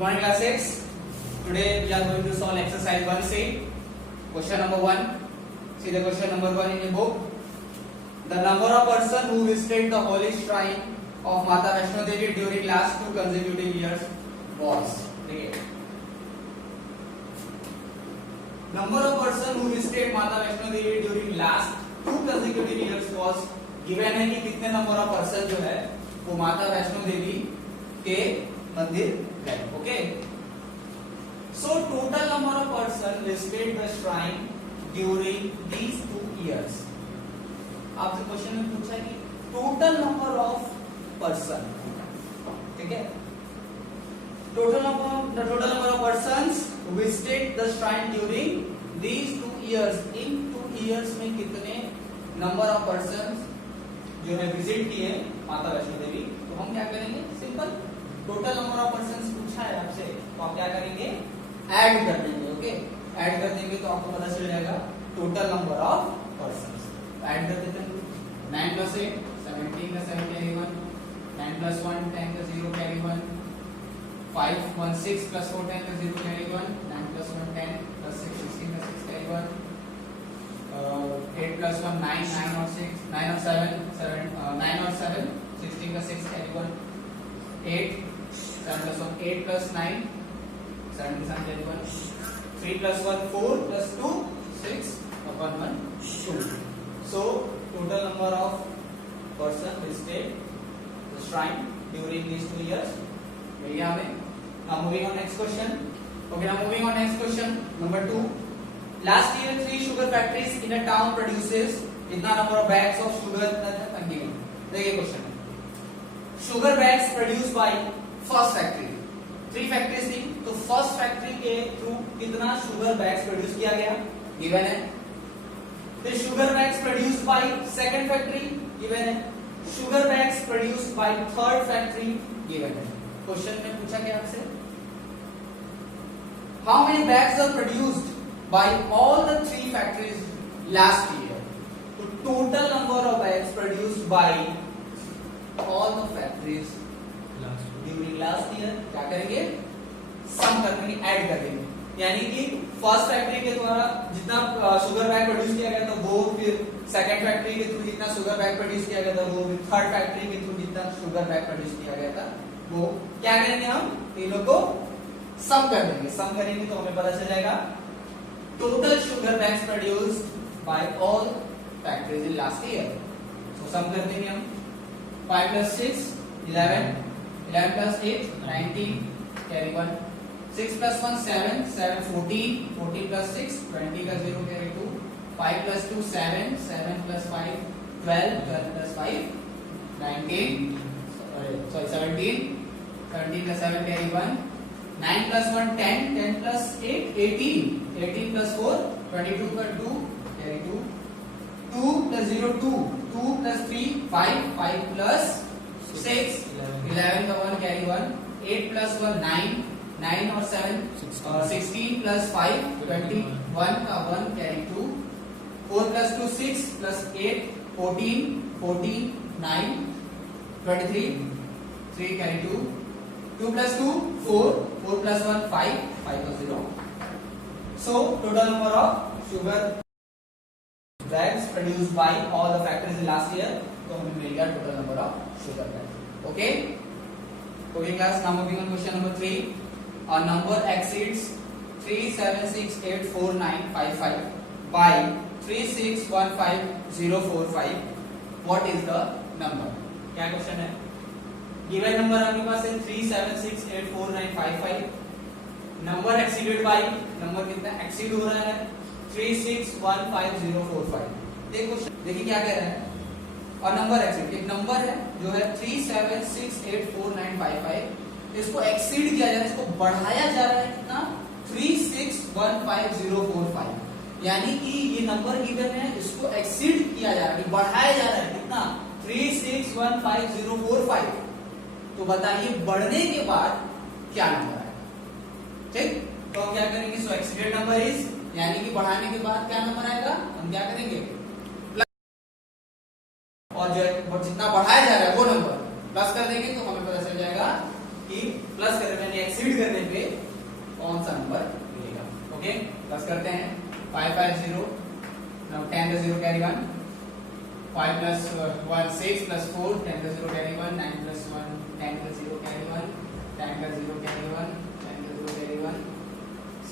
Good morning class 6. Today we are going to solve exercise 1C. Question number 1. See the question number 1 in your book. The number of person who visited the holy shrine of Mata Vaishno Devi during last 2 consecutive years was. Number of person who visited Mata Vaishno Devi during last 2 consecutive years was given है कि कितने number of person जो है वो माता वैष्णो देवी के मंदिर गए. Okay, so total number of person visited the shrine during these 2 years. आपसे क्वेश्चन में पूछा है कि टोटल नंबर ऑफ पर्सन, ठीक है, total number of persons visited the shrine during these 2 years. In 2 years में कितने नंबर ऑफ पर्सन्स जो है विजिट किए माता वैष्णो देवी. तो हम क्या करेंगे, simple total number of persons पूछा है आपसे तो आप क्या करेंगे, ऐड कर देंगे. ओके, ऐड कर देंगे तो आपको पता चल जाएगा total number of persons. Add कर देते हैं. 9 + 8 17 का 7 कैरी 1, 9 + 1 10 का 0 कैरी 1, 5 1 6 + 4 10 का 0 कैरी 1, 9 + 1 10 + 6 16 का 6 कैरी 1, 8 + 1 9 9 और 6 9 और 7 9 और 7 16 का 6 कैरी 1, 8 7 + 1 8 + 9 7 के 7 carry 1, 3 + 1 4 + 2 6 1 1 2. So total number of person visited the shrine during these 2 years. भैया हमें. Now moving on next question. Okay, now moving on next question number 2. Last year 3 sugar factories in a town produces कितना number of bags of sugar given. देखिए question है, sugar bags produced by first factory. 3 factories थी तो first factory के through कितना sugar bags produce किया गया given है. फिर sugar bags produced by second factory given है. Sugar bags produced by third factory given है. क्वेश्चन में पूछा गया आपसे how many bags are produced by all the 3 factories last year. So total number of bags produced by all the factories during last year क्या करेंगे, सम कर देंगे, add कर देंगे. यानी कि फर्स्ट फैक्ट्री के द्वारा जितना शुगर बैग प्रोड्यूस किया गया था वो, फिर सेकंड फैक्ट्री के थ्रू जितना शुगर बैग प्रोड्यूस किया गया था वो, फिर थर्ड फैक्ट्री के थ्रू जितना शुगर बैग प्रोड्यूस किया गया था वो क्या करेंगे, हम तीनों को सम कर देंगे. सम करेंगे तो हमें पता चल जाएगा total sugar bags produced by all factories in last year. So sum कर देंगे हम. 5 + 6 11 11 + 8 19 carry 1, 6 + 1 7 7 14 14 + 6 20 का 0 carry 2, 5 + 2 7 7 + 5 12 12 + 5 19 sorry 17 17 का 7 carry 1, 9 + 1 10 10 + 8 18 18 + 4 22 का 2 carry 2, 2 + 0 2 2 + 3 5 5 + 6 11 का 1 carry 1, 8 + 1 9 9 और 7 16 + 5 21 का 1 carry 2, 4 + 2 6 + 8 14 14 9 23 3 carry 2, 2 + 2 4 4 + 1 5 5 का 0. So total number of sugar bags produced by all the factories in last year. तो हमें मिल गया total number of sugar bags. Okay. Okay class. Now moving on question number 3. A number exceeds 3768495 by 3615045. What is the number? क्या question है? Given number आपके पास है 3768495. Number exceeded bye, number कितना exceed हो रहा है 3615045. देखिए क्या कह रहा है, और नंबर एक्सीड, एक नंबर है जो है 3768495, इसको एक्सीड किया जा रहा है, इसको बढ़ाया जा रहा है कितना 3615045. यानी कि ये नंबर गिवन है, इसको एक्सीड किया जा रहा है, बढ़ाया जा रहा है कितना 3615045. तो बताइए बढ़ने के बाद क्या नंबर है. ठीक, तो हम क्या करेंगे, सो एक्सीडेड नंबर इज, यानी कि बढ़ाने के बाद क्या नंबर आएगा, हम क्या करेंगे प्लस, और जो जितना बढ़ाया जा रहा है वो नंबर प्लस कर देंगे तो हमें पता चल जाएगा कि प्लस करने पे यानी एक्सीड करने पे कौन सा नंबर मिलेगा। ओके, प्लस करते हैं 550, now 10 का 0 कैरी 1, 5 plus 1 6 plus 4, 10 का 0 कैरी 1, 9 plus 1 10 का 0 कैरी 1, 10 का 0 कैरी 1, 10 का 0 कैरी 1,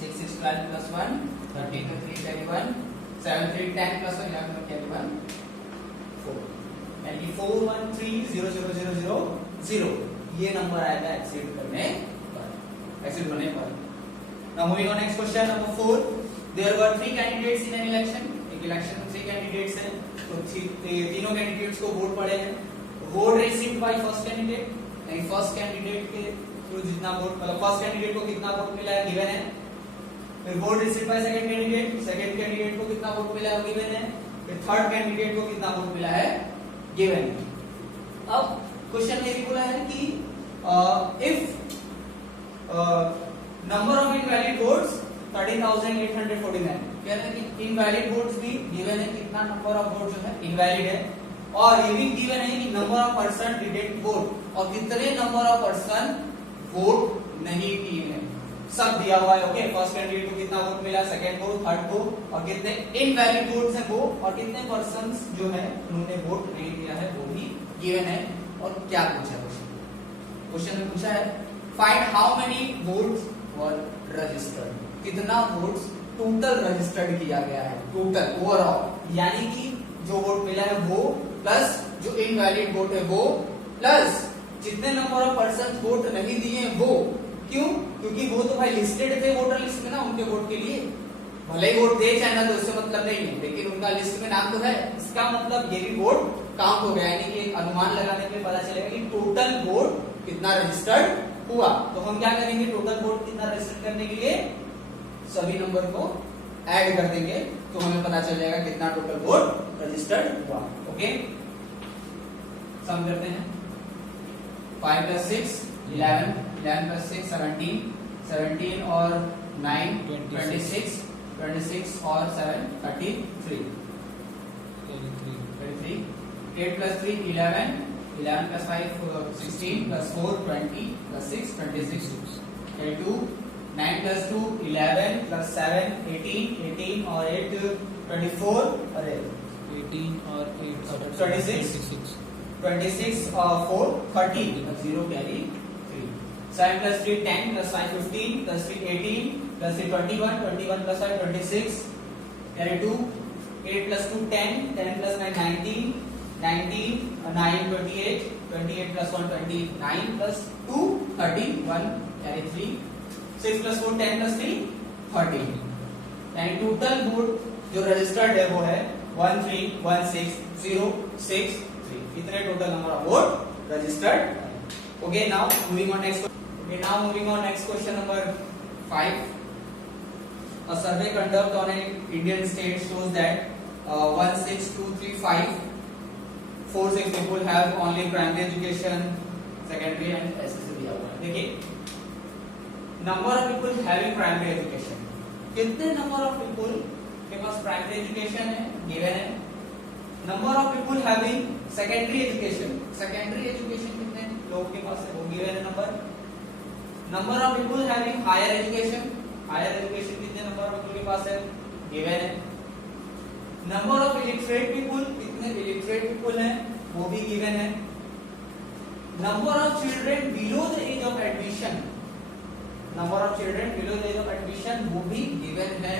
6 is 12 plus 1 13 का 3 कैरी 1, 7 3 10 plus 1 11 का कैरी 1 4, यानी 4 1 3 0 0 0 0 0 ये नंबर आएगा एक्सीड करने पर, एक्सीड होने पर। Now moving on next question number 4, there were 3 candidates in an election. एक इलेक्शन में 3 कैंडिडेट्स हैं, तो तीनों कैंडिडेट्स को वोट पड़े हैं। Vote received by first candidate, यानी फर्स्ट कैंडिडेट के थ्रू जितना वोट, मतलब फर्स्ट कैंडिडेट को कितना वोट मिला है गिवन है। फिर vote received by second candidate, second candidate को कितना वोट मिला है गिवन है। फिर थर्ड कैंडिडेट को कितना वोट मिला है गिवन है। अब क्वेश्चन में बोला है कि if number of invalid votes 30,849, कह रहे हैं कि इनवैलिड वोट्स भी गिवन है, कितना नंबर ऑफ वोट जो है इनवैलिड है, और ये भी गिवन है कि number of person deduct vote, और कितने नंबर ऑफ पर्सन वोट नहीं किए हैं, सब दिया हुआ है। ओके, फर्स्ट कैंडिडेट को कितना वोट मिला, सेकंड को, थर्ड को, और कितने इनवैलिड वोट्स हैं वो, और कितने पर्संस जो है उन्होंने वोट नहीं दिया है वो भी गिवन है। और क्या पूछा है क्वेश्चन में पूछा है find how many votes were registered, कितना वोट्स टोटल रजिस्टर्ड किया गया है, टोटल ओवरऑल, यानी कि जो वोट मिला है वो प्लस जो इनवैलिड वोट है वो प्लस जितने नंबर ऑफ पर्सन वोट नहीं दिए वो। क्यों? क्योंकि वो तो भाई लिस्टेड थे वोटर लिस्ट में ना, उनके वोट के लिए भले ही वोट दे चाहे ना, तो उससे मतलब नहीं है, लेकिन उनका लिस्ट में नाम तो है, इसका मतलब ये भी वोट काउंट हो गया, यानी कि अनुमान लगाने पे पता चलेगा कि टोटल वोट कितना रजिस्टर्ड हुआ। तो हम क्या करेंगे, टोटल वोट कितना रजिस्टर करने के लिए सभी नंबर को ऐड कर देंगे, तो हमें पता चल जाएगा कितना टोटल वोट रजिस्टर्ड हुआ। ओके, सम करते हैं 5 plus 6 11, 11 plus 6 17, 17 और 9 26, 26 और 7 33, 8 plus 3 11, 11 plus 5 16 plus 4 20 plus 6 26, 2 9 plus 2 11 plus 7 18, 18 और 8 24, अरे 18 और 8 26, 26 और 4 30, 0 carry 3, 7 plus 3 10 plus 5 15 plus 3 18 plus 3 21, 21 plus 5 26 carry 2, 8 plus 2 10, 10 plus 9 19, 19 9 28, 28 plus 1 29 plus 2 31 carry 3, 6 plus 4 10 plus 3 13, यानी टोटल वोट जो रजिस्टर्ड है वो है 131606 कितने total number of vote registered. Okay, now moving on next, okay, now moving on next question number 5. A survey conducted on an Indian state shows that 1 6 2 3 5 4 6 people have only primary education, secondary and SSC दिया हुआ है। देखिए number of people having primary education, कितने number of people के पास primary education है given है। Number of people having secondary education, secondary education कितने लोगों के पास है वो गिवन है number. Number of people having higher education, higher education कितने नंबर ऑफ पीपल के पास है गिवन है। नंबर ऑफ इलिटरेट पीपल, कितने इलिटरेट पीपल हैं वो भी गिवन है। Number of children below the age of admission, number of children below the age of admission वो भी गिवन है।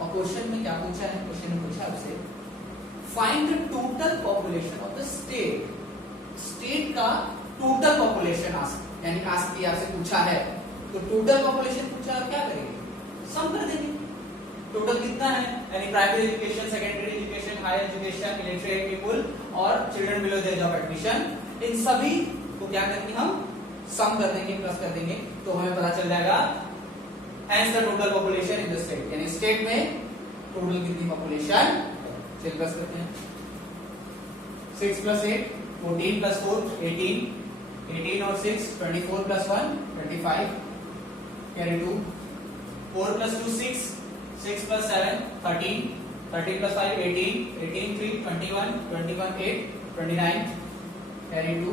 और क्वेश्चन में क्या पूछा है, क्वेश्चन में पूछा आपसे find the total population of the state, state का टोटल पॉपुलेशन आस्क, यानी आस्क किया आपसे पूछा है तो टोटल पॉपुलेशन पूछा, क्या करेंगे सम कर देंगे। टोटल कितना है, यानी primary education, secondary education, higher education, illiterate people और children below the age of admission, इन सभी को क्या करेंगे हम सम कर देंगे, प्लस कर देंगे, तो हमें पता चल जाएगा hence the total population in the state, यानी स्टेट में टोटल कितनी पॉपुलेशन। चलिए प्लस करते हैं 6 plus 8 14 plus 4 18, 18 और 6 24 plus 1 25 carry 2, 4 plus 2 6, 6 plus 7 13, 13 plus 5 18, 18 3 21, 21 8 29 carry 2,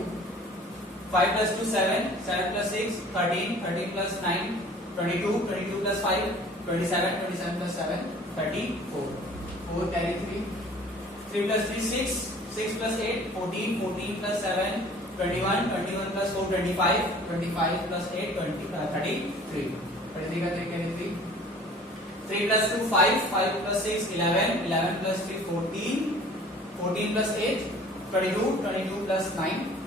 5 plus 2 7, 7 plus 6 13, 13 plus 9 22, 22 plus 5 27, 27 plus 7 34, 4 carry 3, 3 plus 3 6, 6 plus 8 14, 14 plus 7 21, 21 plus 4 25, 25 plus 8 20, 33, 33 का 3 carry 3, 3 plus 2 5, 5 plus 6 11, 11 plus 3 14, 14 plus 8 22, 22 plus 9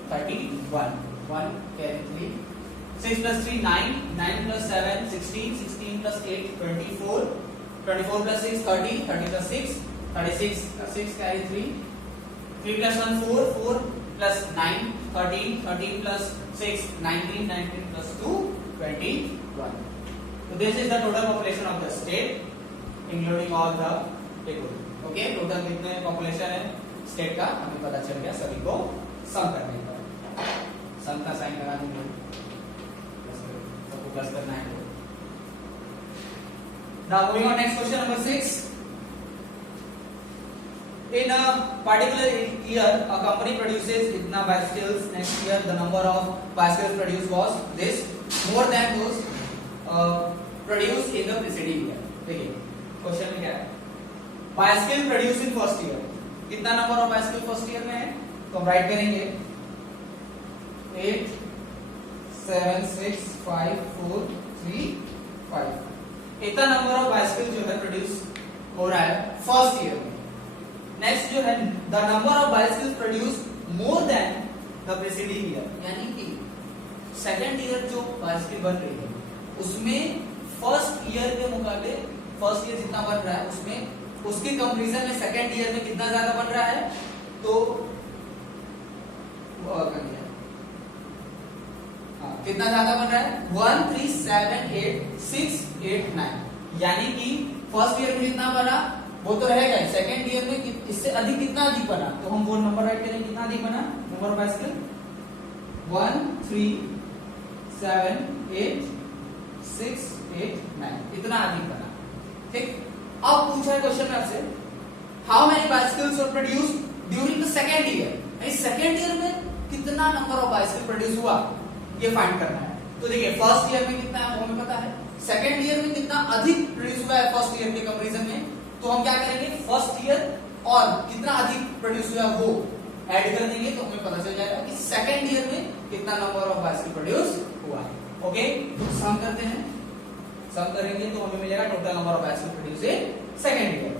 31, 1 carry 3, 6 plus 3 9, 9 plus 7 16, 16 plus 8 24, 24 plus 6 30, 30 plus 6 36, 6 carry 3, 3 plus 1 4, 4 plus 9 13, 13 plus 6 19, 19 plus 2 21. So this is the total population of the state including all the people. Okay, total कितने population है state का हमें पता चल गया सभी को सम करने पर सम का साइन लगा देंगे सबको प्लस करना है। Now moving on next question number 6. In a particular year a company produces इतना bicycles, next year the number of bicycles produced was this, more than those produced in the preceding year. देखिए question में क्या है, bicycle produce in first year, कितना number of bicycle first year में है तो हम राइट करेंगे 8 7 6 5 4 3 5, इतना नंबर ऑफ बाइसिकल जो है प्रोड्यूस हो रहा है फर्स्ट ईयर में। नेक्स्ट जो है the number of bicycle produce more than the preceding year, यानी कि सेकंड ईयर जो बाइसिकल बन रही है उसमें फर्स्ट ईयर के मुकाबले फर्स्ट ईयर जितना बन रहा है उसमें उसके कंपैरिजन में सेकंड ईयर में कितना ज्यादा बन रहा है तो कितना ज्यादा बन रहा है 1 3 7 8 6 8 9, यानी कि फर्स्ट ईयर में जितना बना वो तो रहेगा, सेकंड ईयर में इससे अधिक कितना अधिक बना तो हम वो नंबर राइट करेंगे कितना अधिक बना नंबर ऑफ बाइसिकल 1 3 7 8 6 8 9, इतना अधिक बना। ठीक, अब पूछा है क्वेश्चन में आपसे how many bicycles were produced during the second year, यानी सेकंड ईयर में कितना नंबर ऑफ बाइसिकल प्रोड्यूस हुआ ये फाइंड करना है। तो देखिए फर्स्ट ईयर में कितना है वो हमें पता है, सेकंड ईयर में कितना अधिक प्रोड्यूस हुआ है फर्स्ट ईयर के कंपैरिजन में, तो हम क्या करेंगे फर्स्ट ईयर और कितना अधिक प्रोड्यूस हुआ वो ऐड कर देंगे तो हमें पता चल जाएगा कि सेकंड ईयर में कितना नंबर ऑफ बाइसिकल प्रोड्यूस हुआ है। ओके, सम करते हैं, सम करेंगे तो हमें मिलेगा total number of bicycle produce in second year.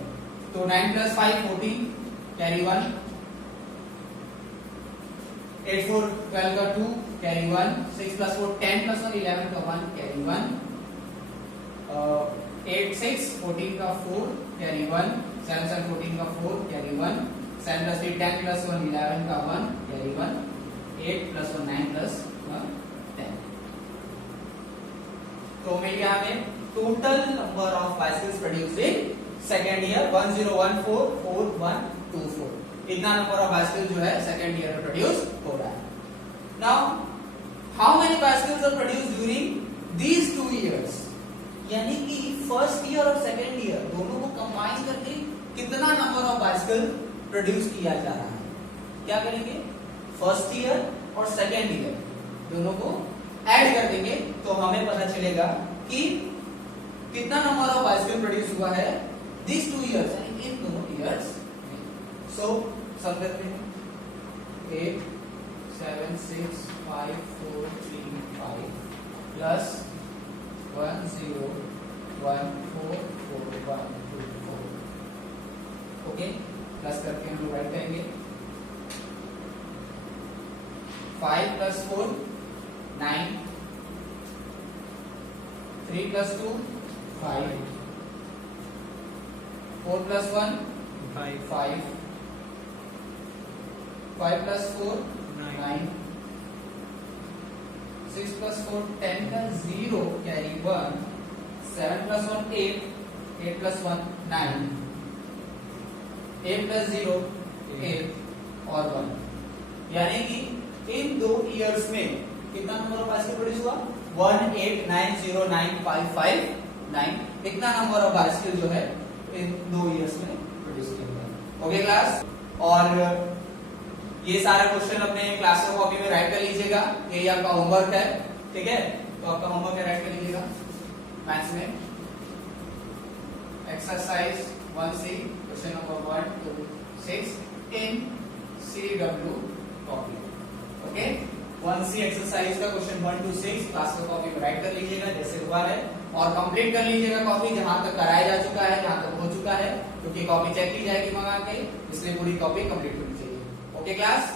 तो 9 plus 5 14 कैरी 1, 8 4 12 का 2 कैरी 1, 6 plus 4 10 plus 1 11 का 1 कैरी 1, 8 6 14 का 4 कैरी 1, 7 7 14 का 4 कैरी 1, 7 plus 3 10 plus 1 11 का 1 कैरी 1, 8 plus 1 9 plus 1 10। तो मिल गया हमें total number of bicycles produced in second year 10144124, इतना नंबर ऑफ बाइसिकल जो है सेकेंड ईयर में प्रोड्यूस हो रहा है। Now how many bicycles are produced during these 2 years, यानी कि फर्स्ट ईयर और सेकेंड ईयर दोनों को कंबाइन करके कितना नंबर ऑफ बाइसिकल प्रोड्यूस किया जा रहा है। क्या करेंगे फर्स्ट ईयर और सेकेंड ईयर दोनों को ऐड कर देंगे तो हमें पता चलेगा कि कितना नंबर ऑफ बाइसिकल प्रोड्यूस हुआ है दिस 2 इयर्स, यानी इन दोनों इयर्स। सो सम करते हैं 8 7 6 5 4 3 5 प्लस 1 0 1 4 4 1 2 4। ओके, प्लस करके हम डिवाइड करेंगे 5 plus 4 9, 3 plus 2 5, 4 plus 1 5, 5 plus 4 9, 6 plus 4 10 का 0 कैरी 1, 7 plus 1 8, 8 plus 1 9, 8 plus 0 8 और 1, यानी कि इन 2 इयर्स में कितना नंबर ऑफ बाइसिकल प्रोड्यूस हुआ 1890955 इतना नंबर ऑफ बाइसिकल जो है इन 2 इयर्स में प्रोड्यूस किया गया। ओके क्लास, और ये सारा क्वेश्चन अपने क्लास कॉपी में राइट कर लीजिएगा, ये आपका होमवर्क है, ठीक है। तो आपका होमवर्क है, राइट कर लीजिएगा मैथ्स में exercise 1C question number 1 to 6 in CW copy. Okay, 1C exercise का क्वेश्चन 1 to 6 क्लास कॉपी में राइट कर लीजिएगा जैसे हुआ है, और कंप्लीट कर लीजिएगा कॉपी जहां तक कराया जा चुका है, जहां तक हो चुका है, क्योंकि कॉपी चेक की जाएगी मंगा के, इसलिए पूरी कॉपी कंप्लीट होनी चाहिए। Okay class.